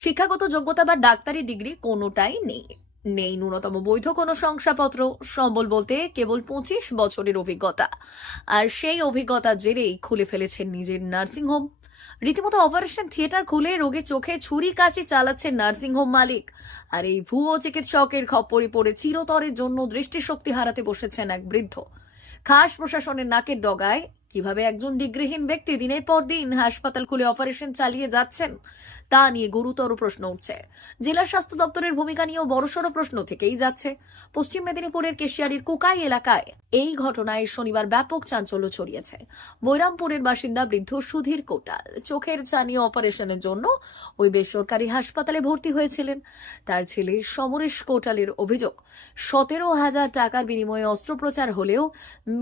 শিক্ষাগত যোগ্যতা বা ডাক্তারি ডিগ্রি কোনোটাই নেই। নেই ন্যূনতম বৈধ কোনো শংসাপত্র, সম্বল বলতে কেবল পঁচিশ বছরের অভিজ্ঞতা। আর সেই অভিজ্ঞতার জেরেই খুলে ফেলেছেন নিজের নার্সিংহোম রীতিমতো অপারেশন থিয়েটার খুলে রোগীর চোখে ছুরি কাচি চালাচ্ছেন নার্সিংহোম মালিক। আর এই ভুয়ো চিকিৎসকের খপ্পরে পড়ে চিরতরের জন্য দৃষ্টিশক্তি হারাতে বসেছেন এক বৃদ্ধ। খাস প্রশাসনের নাকের ডগায় কীভাবে একজন ডিগ্রিহীন ব্যক্তি দিনের পর দিন হাসপাতাল খুলে অপারেশন চালিয়ে যাচ্ছেন, তা নিয়ে গুরুতর প্রশ্ন উঠছে। জেলা স্বাস্থ্য দপ্তরের ভূমিকা নিয়েও বড়সড় প্রশ্ন থেকেই যাচ্ছে। পশ্চিম মেদিনীপুরের কেশিয়ারির কুকাই এলাকায় এই ঘটনায় শনিবার ব্যাপক চাঞ্চল্য ছড়িয়েছে। বৈরামপুরের বাসিন্দা বৃদ্ধ সুধীর কোটাল চোখের ছানি অপারেশনের জন্য ওই বেসরকারি হাসপাতালে ভর্তি হয়েছিলেন। তার ছেলে সমরেশ কোটালের অভিযোগ, সতেরো হাজার টাকার বিনিময়ে অস্ত্রোপচার হলেও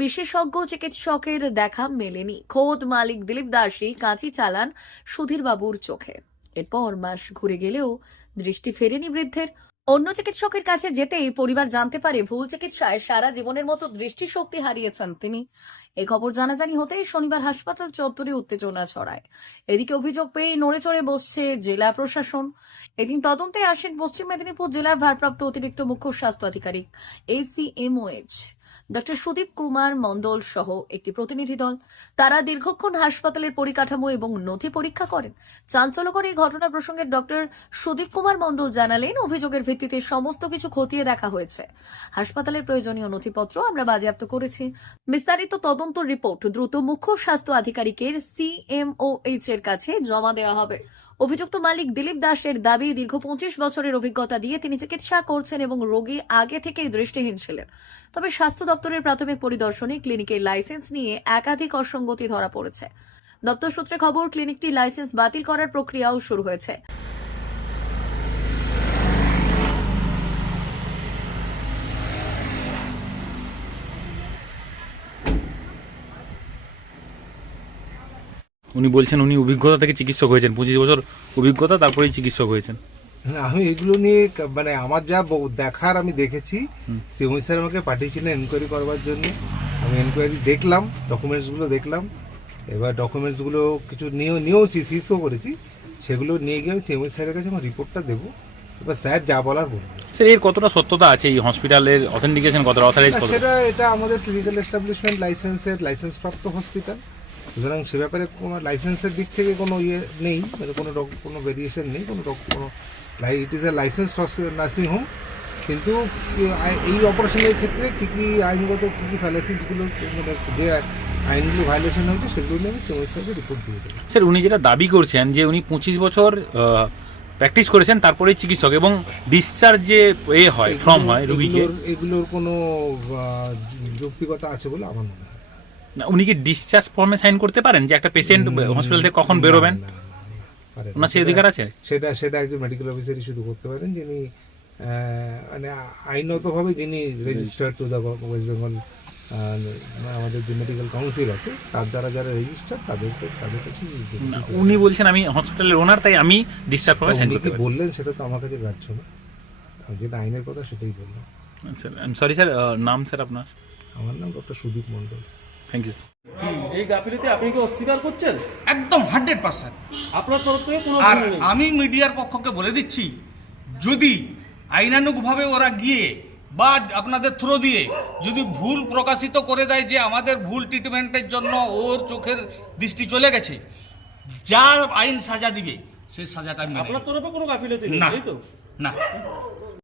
বিশেষজ্ঞ চিকিৎসকের দেখা মেলেনি। খোদ মালিক দিলীপ দাসী কাঁচি চালান সুধীর বাবুর চোখে। এরপর মাস ঘুরে গেলেও দৃষ্টি ফেরেনি বৃদ্ধের। অন্য চিকিৎসকের কাছে যেতেই পরিবার জানতে পারে ভুল চিকিৎসায় সারা জীবনের মতো দৃষ্টিশক্তি হারিয়েছেন তিনি। এই খবর জানাজানি হতেই শনিবার হাসপাতাল চত্বরে উত্তেজনা ছড়ায়। এদিকে অভিযোগ পেয়ে নড়ে চড়ে বসছে জেলা প্রশাসন। এদিন তদন্তে আসেন পশ্চিম মেদিনীপুর জেলার ভারপ্রাপ্ত অতিরিক্ত মুখ্য স্বাস্থ্য আধিকারিক AC ACMOH doctor Sudip Kumar Mondal সহ একটি প্রতিনিধি দল। তারা দীর্ঘক্ষণ হাসপাতালের পরিকাঠামো এবং নথি পরীক্ষা করেন। চাঞ্চল্যকর এই ঘটনা প্রসঙ্গে ডক্টর সুদীপ কুমার মণ্ডল জানালেন, অভিযোগের ভিত্তিতে সমস্ত কিছু খতিয়ে দেখা হয়েছে। হাসপাতালের প্রয়োজনীয় নথিপত্র আমরা বাজেয়াপ্ত করেছি। বিস্তারিত তদন্ত রিপোর্ট দ্রুত মুখ্য স্বাস্থ্য আধিকারিকের সিএমওএইচ এর কাছে জমা দেওয়া হবে। অভিযুক্ত মালিক দিলীপ দাসের দাবি, দীর্ঘ পঁচিশ বছরের অভিজ্ঞতা দিয়ে তিনি চিকিৎসা করছেন এবং রোগী আগে থেকেই দৃষ্টিহীন ছিলেন। তবে স্বাস্থ্য দপ্তরের প্রাথমিক পরিদর্শনে ক্লিনিকের লাইসেন্স নিয়ে একাধিক অসঙ্গতি ধরা পড়েছে। দপ্তর সূত্রে খবর, ক্লিনিকটি লাইসেন্স বাতিল করার প্রক্রিয়াও শুরু হয়েছে। উনি বলছেন উনি অভিজ্ঞতা থেকে চিকিৎসক হয়েছেন পঁচিশ বছর অভিজ্ঞতা তারপরেই চিকিৎসক হয়েছেন। না, আমি এগুলো নিয়ে মানে আমার যা দেখার আমি দেখেছি। সিএমই স্যার আমাকে পাঠিয়েছিলেন এনকোয়ারি করবার জন্য। আমি এনকোয়ারি দেখলাম ডকুমেন্টসগুলো দেখলাম। এবার ডকুমেন্টসগুলো কিছু নিয়েও নিয়েওছি সিজও করেছি। সেগুলো নিয়ে গিয়ে আমি সিএমই স্যারের কাছে আমার রিপোর্টটা দেবো। এবার স্যার যা বলার বলবেন স্যার এর কতটা সত্যতা আছে এই হসপিটালের অথেন্টিকেশন কতটা অথরাইজ সেটা এটা আমাদের ক্লিনিক্যাল এস্টাবলিশমেন্ট লাইসেন্সের লাইসেন্সপ্রাপ্ত হসপিটাল সুতরাং সে ব্যাপারে কোনো লাইসেন্সের দিক থেকে কোনো ইয়ে নেই মানে কোনো কোনো ভেরিয়েশন নেই কোনো কোনো it is a license nursing home কিন্তু এই অপারেশনের ক্ষেত্রে কী কী আইনগত কী কী ফ্যালাসিসগুলো মানে যে আইনগুলো ভায়োলেশন হয়েছে সেগুলো নিয়ে আমি সিএমএস সাহেবের রিপোর্ট দিয়ে দেবো। স্যার উনি যেটা দাবি করছেন যে উনি পঁচিশ বছর প্র্যাকটিস করেছেন তারপরে চিকিৎসক এবং ডিসচার্জ যে এ হয় ফর্ম হয় রুগীকে। এগুলোর- কোনো যৌক্তিকতা আছে বলে আমার মনে হয়। উনি কি ডিসচার্জ ফর্মে সাইন করতে পারেন যে একটা পেশেন্ট হসপিটাল থেকে কখন বেরোবেন। ওনার সেই অধিকার আছে? সেটা সেটা একজন মেডিকেল অফিসারই শুধু করতে পারেন যিনি মানে আইনতভাবে যিনি registered to the West Bengal আমাদের যে মেডিকেল কাউন্সিল আছে তার দ্বারা যারা রেজিস্টার তাদেরকে তাদের কাছে উনি বলছেন আমি হসপিটালের ওনার তাই আমি ডিসচার্জ ফর্মে সাইন করতে বললেন সেটা তো আমার কাছে গ্রাহ্য না। যেটা আইনের কথা সেটাই বললাম। স্যার সরি স্যার নাম স্যার আপনার? আমার নাম doctor Sudip Mondal. Thank you এই গাফিলিতে আপনি কি অস্বীকার করছেন? একদম হান্ড্রেড পার্সেন্ট। আপনার তরফ থেকে কোনো আর ভুল নেই। আমি মিডিয়ার পক্ষকে বলে দিচ্ছি যদি আইনানুগভাবে ওরা গিয়ে বা আপনাদের থ্রো দিয়ে যদি ভুল প্রকাশিত করে দেয় যে আমাদের ভুল ট্রিটমেন্টের জন্য ওর চোখের দৃষ্টি চলে গেছে যা আইন সাজা দিবে সেই সাজাটা আমি মেনে আপনার নেব। তরফে কোনো গাফিলতি নেই না তাই তো? না।